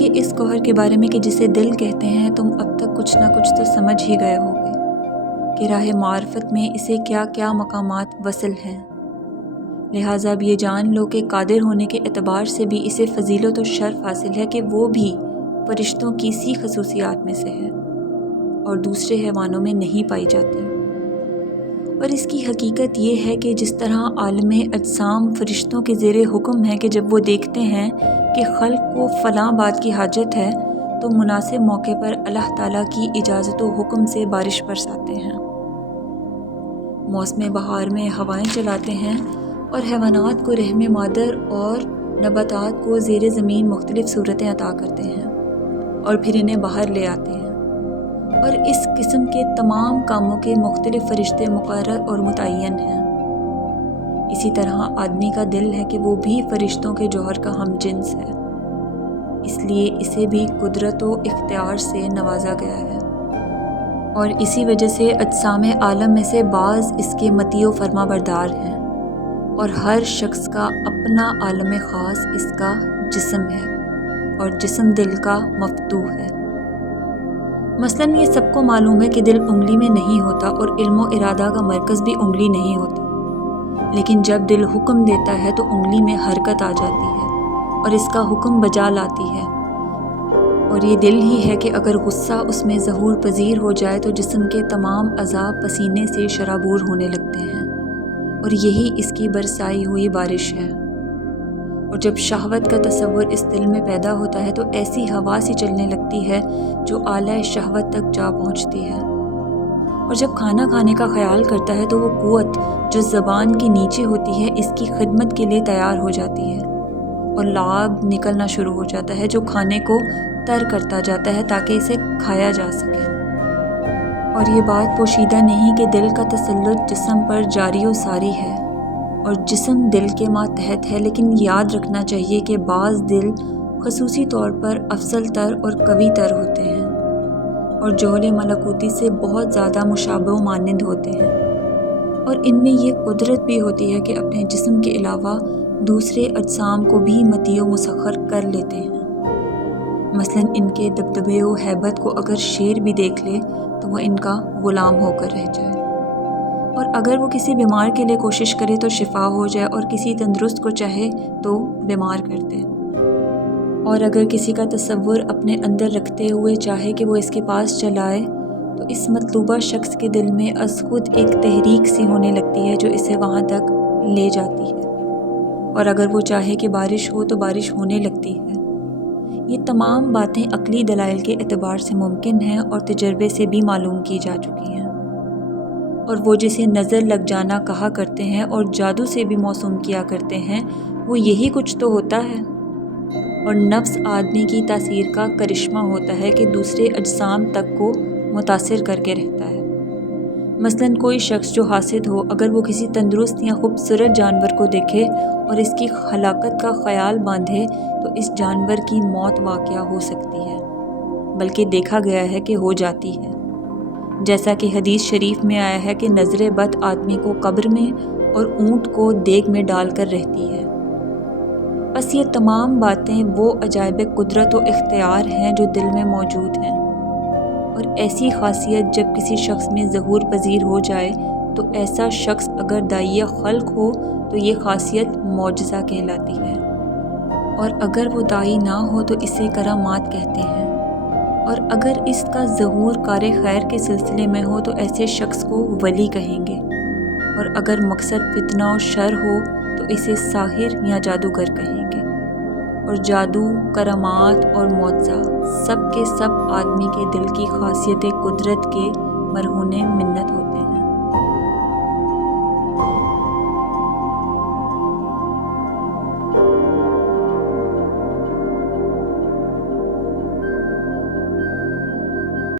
کے اس گوہر کے بارے میں کہ جسے دل کہتے ہیں تم اب تک کچھ نہ کچھ تو سمجھ ہی گئے ہوگے کہ راہ معرفت میں اسے کیا کیا مقامات وصل ہیں۔ لہٰذا اب یہ جان لو کہ قادر ہونے کے اعتبار سے بھی اسے فضیلت و شرف حاصل ہے کہ وہ بھی فرشتوں کی سی خصوصیات میں سے ہے اور دوسرے حیوانوں میں نہیں پائی جاتی۔ اور اس کی حقیقت یہ ہے کہ جس طرح عالم اجسام فرشتوں کے زیر حکم ہے کہ جب وہ دیکھتے ہیں کہ خلق کو فلاں بات کی حاجت ہے تو مناسب موقع پر اللہ تعالیٰ کی اجازت و حکم سے بارش برساتے ہیں، موسم بہار میں ہوائیں چلاتے ہیں اور حیوانات کو رحم مادر اور نباتات کو زیر زمین مختلف صورتیں عطا کرتے ہیں اور پھر انہیں باہر لے آتے ہیں، اور اس قسم کے تمام کاموں کے مختلف فرشتے مقرر اور متعین ہیں۔ اسی طرح آدمی کا دل ہے کہ وہ بھی فرشتوں کے جوہر کا ہم جنس ہے، اس لیے اسے بھی قدرت و اختیار سے نوازا گیا ہے، اور اسی وجہ سے اجسام عالم میں سے بعض اس کے مطیع و فرما بردار ہیں، اور ہر شخص کا اپنا عالم خاص اس کا جسم ہے، اور جسم دل کا مفتوح ہے۔ مثلاً یہ سب کو معلوم ہے کہ دل انگلی میں نہیں ہوتا اور علم و ارادہ کا مرکز بھی انگلی نہیں ہوتی، لیکن جب دل حکم دیتا ہے تو انگلی میں حرکت آ جاتی ہے اور اس کا حکم بجا لاتی ہے، اور یہ دل ہی ہے کہ اگر غصہ اس میں ظہور پذیر ہو جائے تو جسم کے تمام اعضاء پسینے سے شرابور ہونے لگتے ہیں، اور یہی اس کی برسائی ہوئی بارش ہے۔ اور جب شہوت کا تصور اس دل میں پیدا ہوتا ہے تو ایسی ہوا سی چلنے لگتی ہے جو اعلیٰ شہوت تک جا پہنچتی ہے، اور جب کھانا کھانے کا خیال کرتا ہے تو وہ قوت جو زبان کے نیچے ہوتی ہے اس کی خدمت کے لیے تیار ہو جاتی ہے، اور لعاب نکلنا شروع ہو جاتا ہے جو کھانے کو تر کرتا جاتا ہے تاکہ اسے کھایا جا سکے۔ اور یہ بات پوشیدہ نہیں کہ دل کا تسلط جسم پر جاری و ساری ہے، اور جسم دل کے ماتحت ہے، لیکن یاد رکھنا چاہیے کہ بعض دل خصوصی طور پر افضل تر اور قوی تر ہوتے ہیں اور جوہر ملکوتی سے بہت زیادہ مشابہ و مانند ہوتے ہیں، اور ان میں یہ قدرت بھی ہوتی ہے کہ اپنے جسم کے علاوہ دوسرے اجسام کو بھی مطیع و مسخر کر لیتے ہیں۔ مثلاً ان کے دبدبے و ہیبت کو اگر شیر بھی دیکھ لے تو وہ ان کا غلام ہو کر رہ جائے، اور اگر وہ کسی بیمار کے لیے کوشش کرے تو شفا ہو جائے، اور کسی تندرست کو چاہے تو بیمار کر دے، اور اگر کسی کا تصور اپنے اندر رکھتے ہوئے چاہے کہ وہ اس کے پاس چلائے تو اس مطلوبہ شخص کے دل میں از خود ایک تحریک سی ہونے لگتی ہے جو اسے وہاں تک لے جاتی ہے، اور اگر وہ چاہے کہ بارش ہو تو بارش ہونے لگتی ہے۔ یہ تمام باتیں عقلی دلائل کے اعتبار سے ممکن ہیں اور تجربے سے بھی معلوم کی جا چکی ہیں، اور وہ جسے نظر لگ جانا کہا کرتے ہیں اور جادو سے بھی موسوم کیا کرتے ہیں وہ یہی کچھ تو ہوتا ہے، اور نفس آدمی کی تاثیر کا کرشمہ ہوتا ہے کہ دوسرے اجسام تک کو متاثر کر کے رہتا ہے۔ مثلاً کوئی شخص جو حاسد ہو اگر وہ کسی تندرست یا خوبصورت جانور کو دیکھے اور اس کی ہلاکت کا خیال باندھے تو اس جانور کی موت واقع ہو سکتی ہے، بلکہ دیکھا گیا ہے کہ ہو جاتی ہے، جیسا کہ حدیث شریف میں آیا ہے کہ نظر بد آدمی کو قبر میں اور اونٹ کو دیگ میں ڈال کر رہتی ہے۔ بس یہ تمام باتیں وہ عجائب قدرت و اختیار ہیں جو دل میں موجود ہیں، اور ایسی خاصیت جب کسی شخص میں ظہور پذیر ہو جائے تو ایسا شخص اگر داعیہ خلق ہو تو یہ خاصیت معجزہ کہلاتی ہے، اور اگر وہ داعی نہ ہو تو اسے کرامات کہتے ہیں، اور اگر اس کا ظہور کار خیر کے سلسلے میں ہو تو ایسے شخص کو ولی کہیں گے، اور اگر مقصد فتنہ و شر ہو تو اسے ساحر یا جادوگر کہیں گے۔ اور جادو، کرامات اور معجزہ سب کے سب آدمی کے دل کی خاصیت قدرت کے مرہون منت ہوتے ہیں۔